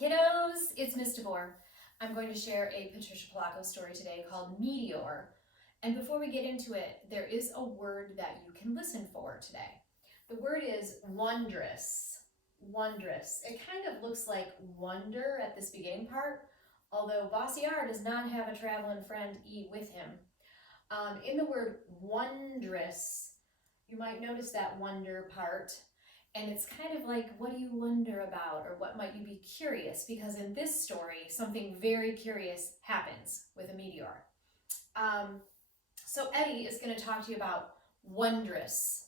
kiddos, it's Miss DeBoer. I'm going to share a Patricia Polacco story today called Meteor. And before we get into it, there is a word that you can listen for today. The word is wondrous. Wondrous. It kind of looks like wonder at this beginning part, although Bossy R does not have a traveling friend E with him. In the word wondrous, you might notice that wonder part. And it's kind of like, what do you wonder about, or what might you be curious? Because in this story, something very curious happens with a meteor. So Eddie is going to talk to you about wondrous.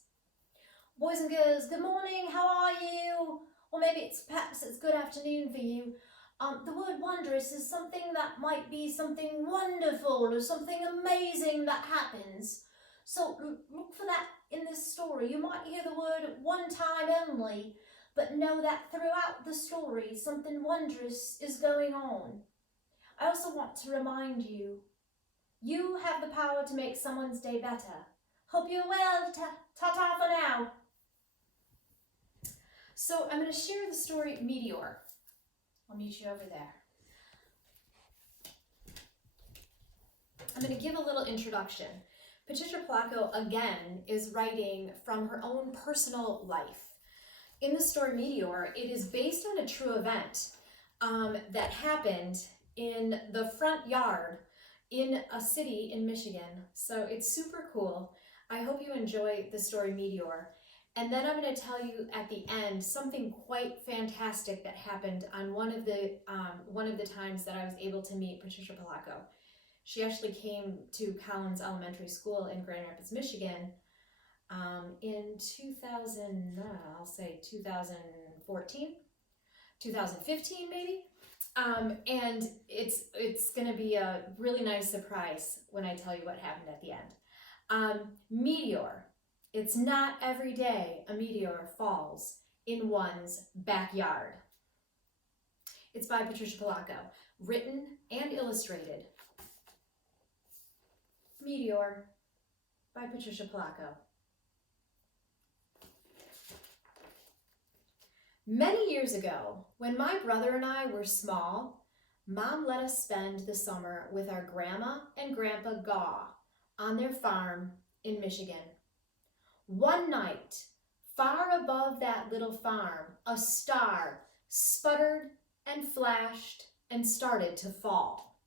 Boys and girls, good morning, how are you? Or maybe perhaps it's good afternoon for you. The word wondrous is something that might be something wonderful or something amazing that happens. So look for that in this story. You might hear the word one time only, but know that throughout the story, something wondrous is going on. I also want to remind you, you have the power to make someone's day better. Hope you're well. Ta-ta for now. So I'm going to share the story Meteor. I'll meet you over there. I'm going to give a little introduction. Patricia Polacco, again, is writing from her own personal life. In the story Meteor, it is based on a true event that happened in the front yard in a city in Michigan. So it's super cool. I hope you enjoy the story Meteor. And then I'm going to tell you at the end something quite fantastic that happened on one of the times that I was able to meet Patricia Polacco. She actually came to Collins Elementary School in Grand Rapids, Michigan in 2014, 2015 maybe. And it's going to be a really nice surprise when I tell you what happened at the end. Meteor. It's not every day a meteor falls in one's backyard. It's by Patricia Polacco, written and illustrated. Meteor by Patricia Polacco. Many years ago, when my brother and I were small, Mom let us spend the summer with our Grandma and Grandpa Gaw on their farm in Michigan. One night, far above that little farm, a star sputtered and flashed and started to fall.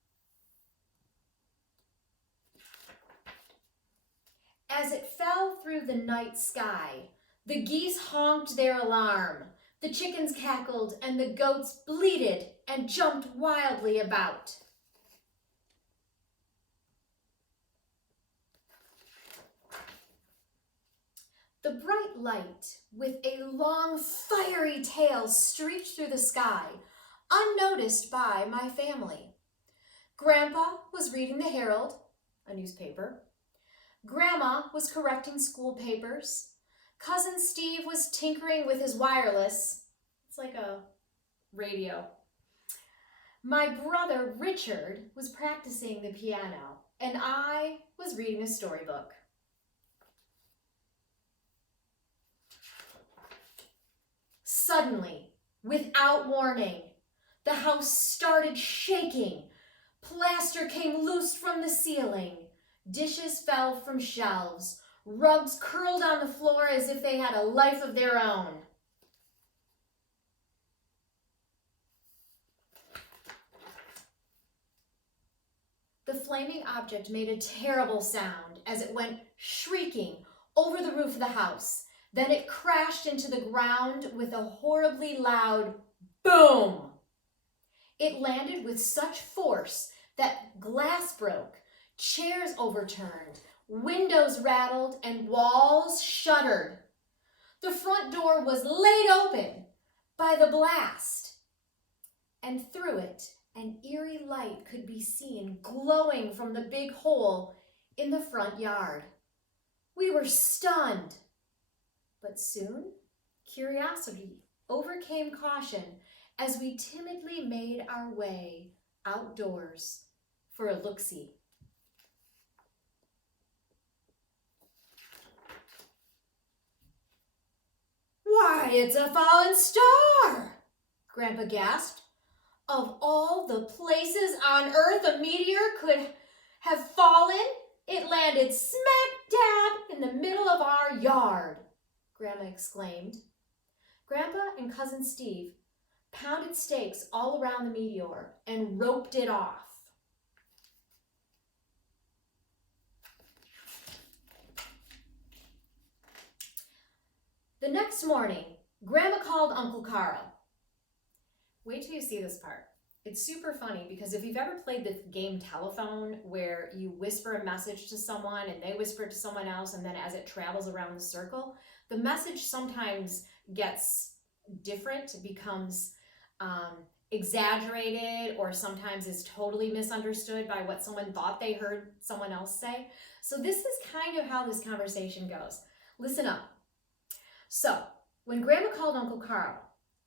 As it fell through the night sky, the geese honked their alarm, the chickens cackled, and the goats bleated and jumped wildly about. The bright light, with a long, fiery tail, streaked through the sky, unnoticed by my family. Grandpa was reading the Herald, a newspaper. Grandma was correcting school papers. Cousin Steve was tinkering with his wireless. It's like a radio. My brother Richard was practicing the piano, and I was reading a storybook. Suddenly, without warning, the house started shaking. Plaster came loose from the ceiling. Dishes fell from shelves. Rugs curled on the floor as if they had a life of their own. The flaming object made a terrible sound as it went shrieking over the roof of the house. Then it crashed into the ground with a horribly loud boom. It landed with such force that glass broke, chairs overturned, windows rattled, and walls shuddered. The front door was laid open by the blast, and through it, an eerie light could be seen glowing from the big hole in the front yard. We were stunned. But soon, curiosity overcame caution as we timidly made our way outdoors for a look-see. Why, it's a fallen star, Grandpa gasped. Of all the places on Earth a meteor could have fallen, it landed smack dab in the middle of our yard, Grandma exclaimed. Grandpa and Cousin Steve pounded stakes all around the meteor and roped it off. The next morning, Grandma called Uncle Carl. Wait till you see this part. It's super funny because if you've ever played the game telephone where you whisper a message to someone and they whisper it to someone else, and then as it travels around the circle, the message sometimes gets different, becomes exaggerated, or sometimes is totally misunderstood by what someone thought they heard someone else say. So this is kind of how this conversation goes. Listen up. So, when Grandma called Uncle Carl,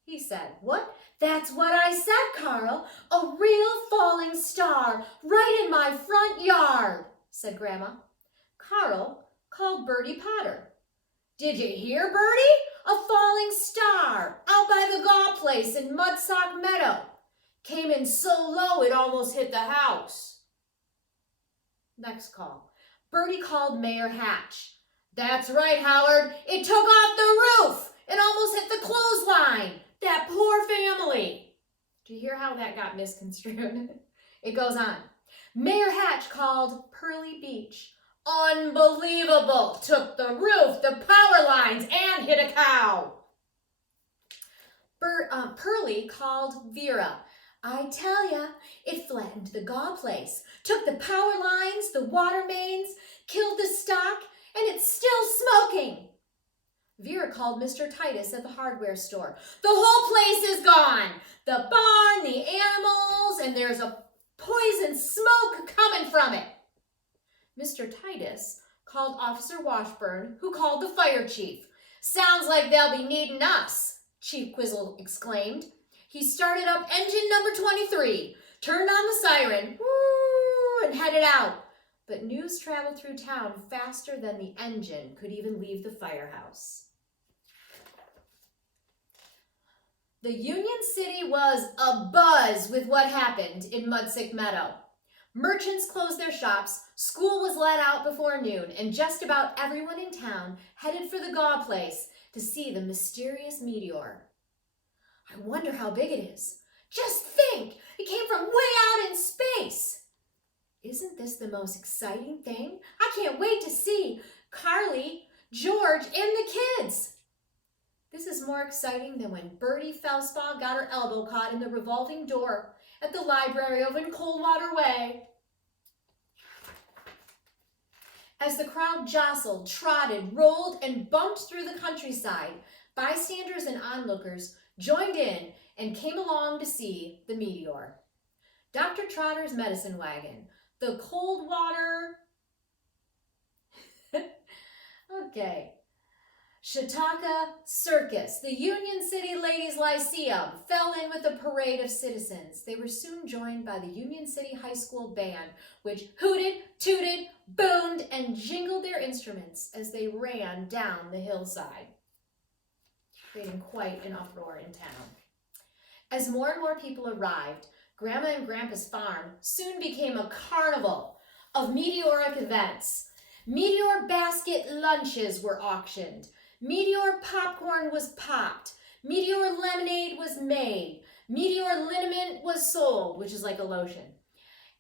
he said, "What? That's what I said, Carl. A real falling star right in my front yard," said Grandma. Carl called Bertie Potter. "Did you hear, Bertie? A falling star out by the Gaw place in Mudsock Meadow. Came in so low it almost hit the house." Next call. Bertie called Mayor Hatch. "That's right, Howard. It took off the roof and almost hit the clothesline. That poor family." Do you hear how that got misconstrued? It goes on. Mayor Hatch called Pearly Beach. "Unbelievable. Took the roof, the power lines, and hit a cow." Pearly called Vera. "I tell ya, it flattened the Gaw place, took the power lines, the water mains, killed the stock, and it's still smoking." Vera called Mr. Titus at the hardware store. "The whole place is gone. The barn, the animals, and there's a poison smoke coming from it." Mr. Titus called Officer Washburn, who called the fire chief. "Sounds like they'll be needing us," Chief Quizzle exclaimed. He started up engine number 23, turned on the siren, whoo, and headed out. But news traveled through town faster than the engine could even leave the firehouse. The Union City was abuzz with what happened in Mudsock Meadow. Merchants closed their shops, school was let out before noon, and just about everyone in town headed for the Gaw place to see the mysterious meteor. "I wonder how big it is. Just think, it came from way out in space. Isn't this the most exciting thing? I can't wait to see Carly, George, and the kids. This is more exciting than when Bertie Felspaw got her elbow caught in the revolving door at the library over in Coldwater Way." As the crowd jostled, trotted, rolled, and bumped through the countryside, bystanders and onlookers joined in and came along to see the meteor. Dr. Trotter's medicine wagon, the Coldwater... Chautauqua Circus, the Union City Ladies Lyceum fell in with a parade of citizens. They were soon joined by the Union City High School band, which hooted, tooted, boomed, and jingled their instruments as they ran down the hillside, creating quite an uproar in town. As more and more people arrived, Grandma and Grandpa's farm soon became a carnival of meteoric events. Meteor basket lunches were auctioned. Meteor popcorn was popped. Meteor lemonade was made. Meteor liniment was sold, which is like a lotion.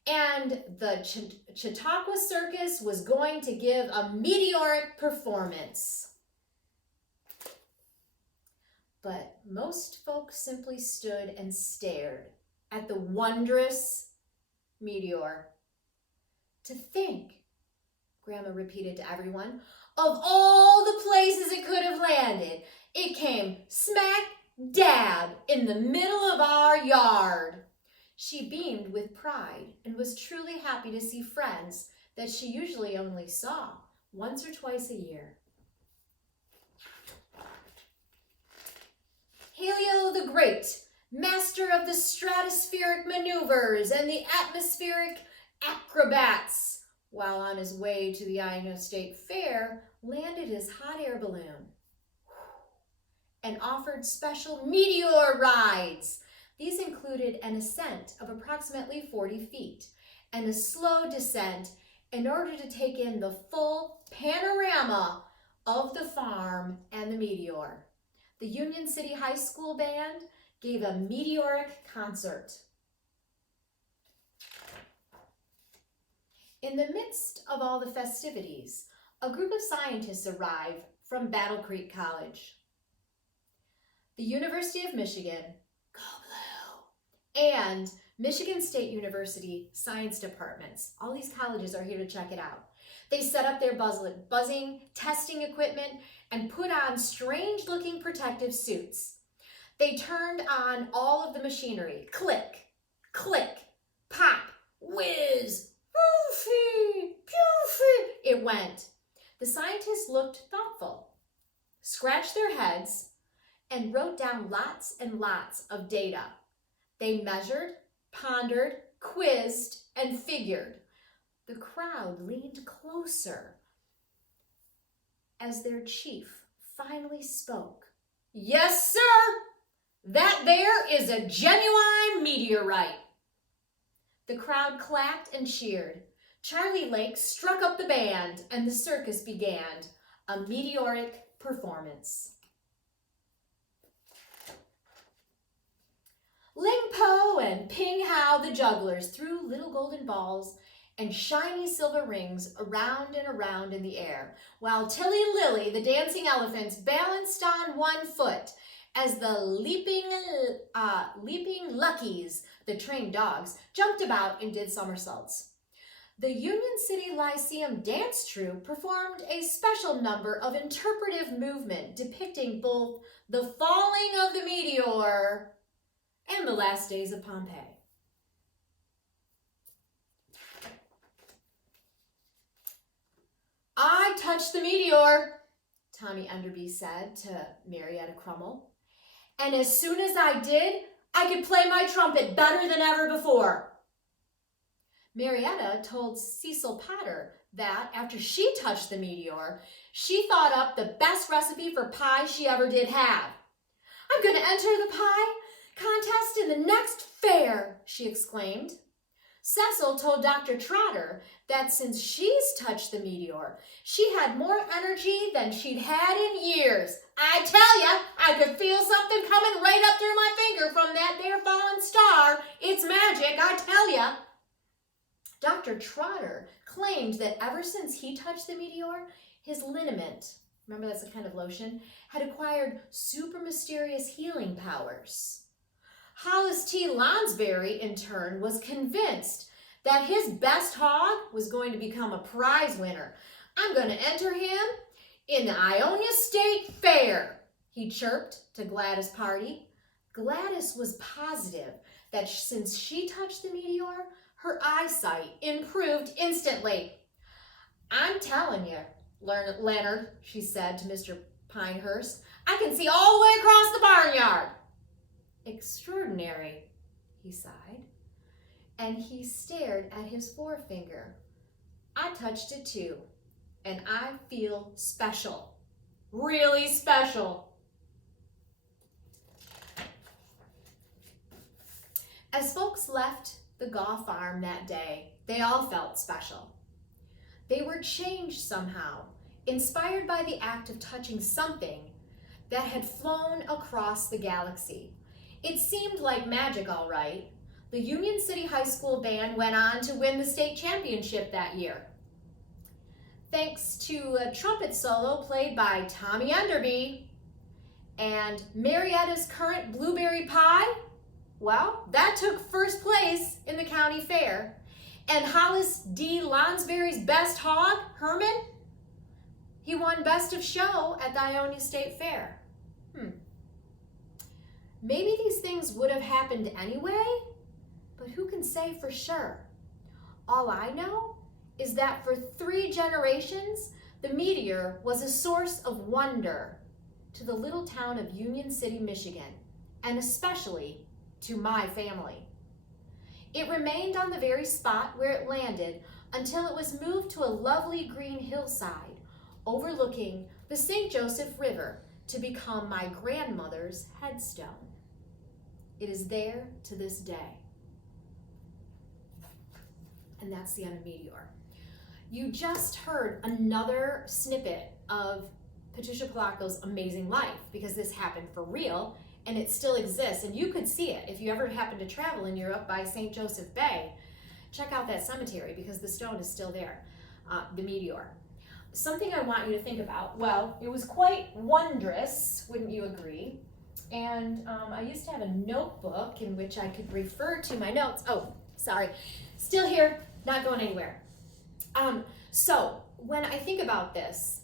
And the Chautauqua Circus was going to give a meteoric performance. But most folks simply stood and stared at the wondrous meteor. "To think," Grandma repeated to everyone, "of all the places it could have landed, it came smack dab in the middle of our yard." She beamed with pride and was truly happy to see friends that she usually only saw once or twice a year. Helio the Great, master of the stratospheric maneuvers and the atmospheric acrobats, while on his way to the Iowa State Fair, landed his hot air balloon and offered special meteor rides. These included an ascent of approximately 40 feet and a slow descent in order to take in the full panorama of the farm and the meteor. The Union City High School band gave a meteoric concert. In the midst of all the festivities, a group of scientists arrive from Battle Creek College. The University of Michigan, go blue, and Michigan State University science departments. All these colleges are here to check it out. They set up their buzzing testing equipment and put on strange-looking protective suits. They turned on all of the machinery. Click, click, pop, whiz, poofy, poofy. It went. The scientists looked thoughtful, scratched their heads, and wrote down lots and lots of data. They measured, pondered, quizzed, and figured. The crowd leaned closer as their chief finally spoke. "Yes, sir! That there is a genuine meteorite." The crowd clapped and cheered. Charlie Lake struck up the band and the circus began, a meteoric performance. Ling Po and Ping Hao the jugglers threw little golden balls and shiny silver rings around and around in the air, while Tilly Lily, the dancing elephants, balanced on one foot as the leaping Luckies, the trained dogs, jumped about and did somersaults. The Union City Lyceum dance troupe performed a special number of interpretive movement depicting both the falling of the meteor and the last days of Pompeii. "I touched the meteor," Tommy Enderby said to Marietta Crummell. "And as soon as I did, I could play my trumpet better than ever before." Marietta told Cecil Potter that after she touched the meteor, she thought up the best recipe for pie she ever did have. "I'm going to enter the pie contest in the next fair," she exclaimed. Cecil told Dr. Trotter that since she's touched the meteor, she had more energy than she'd had in years. "I tell ya, I could feel something coming right up through my finger from that there falling star. It's magic, I tell ya." Dr. Trotter claimed that ever since he touched the meteor, his liniment, remember that's a kind of lotion, had acquired super mysterious healing powers. Hollis T. Lonsberry, in turn, was convinced that his best hog was going to become a prize winner. "I'm going to enter him in the Ionia State Fair," he chirped to Gladys Party. Gladys was positive that since she touched the meteor, her eyesight improved instantly. "I'm telling you, Leonard," she said to Mr. Pinehurst, "I can see all the way across the barnyard." "Extraordinary," he sighed, and he stared at his forefinger. "I touched it too, and I feel special, really special." As folks left the golf farm that day, they all felt special. They were changed somehow, inspired by the act of touching something that had flown across the galaxy. It seemed like magic, all right. The Union City High School band went on to win the state championship that year. Thanks to a trumpet solo played by Tommy Enderby, and Marietta's currant blueberry pie, well, that took first place in the county fair. And Hollis D. Lonsberry's best hog, Herman, he won best of show at the Ionia State Fair. Maybe these things would have happened anyway, but who can say for sure? All I know is that for 3 generations, the meteor was a source of wonder to the little town of Union City, Michigan, and especially to my family. It remained on the very spot where it landed until it was moved to a lovely green hillside overlooking the St. Joseph River to become my grandmother's headstone. It is there to this day. And that's the end of Meteor. You just heard another snippet of Patricia Polacco's amazing life, because this happened for real and it still exists, and you could see it if you ever happen to travel in Europe by St. Joseph Bay. Check out that cemetery because the stone is still there, the Meteor. Something I want you to think about, well, it was quite wondrous, wouldn't you agree? And I used to have a notebook in which I could refer to my notes. Oh, sorry, still here, not going anywhere. So when I think about this,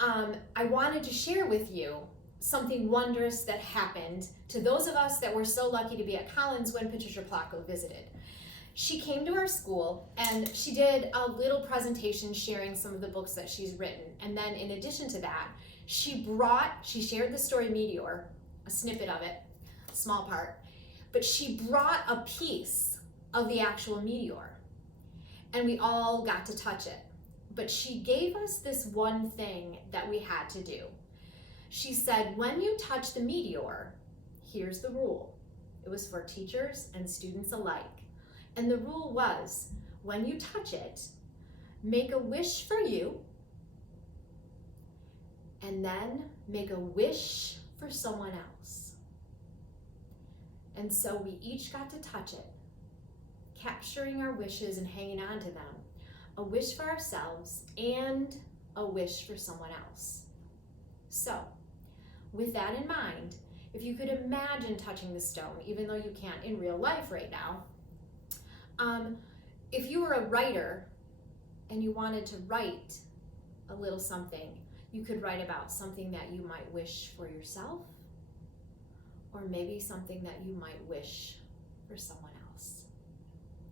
I wanted to share with you something wondrous that happened to those of us that were so lucky to be at Collins when Patricia Polacco visited. She came to our school and she did a little presentation sharing some of the books that she's written. And then in addition to that, she shared the story Meteor, a snippet of it, a small part, but she brought a piece of the actual meteor and we all got to touch it. But she gave us this one thing that we had to do. She said, when you touch the meteor, here's the rule. It was for teachers and students alike. And the rule was, when you touch it, make a wish for you, and then make a wish for someone else. And so we each got to touch it, capturing our wishes and hanging on to them. A wish for ourselves and a wish for someone else. So, with that in mind, if you could imagine touching the stone, even though you can't in real life right now, if you were a writer and you wanted to write a little something, you could write about something that you might wish for yourself, or maybe something that you might wish for someone else.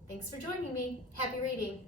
Thanks for joining me. Happy reading.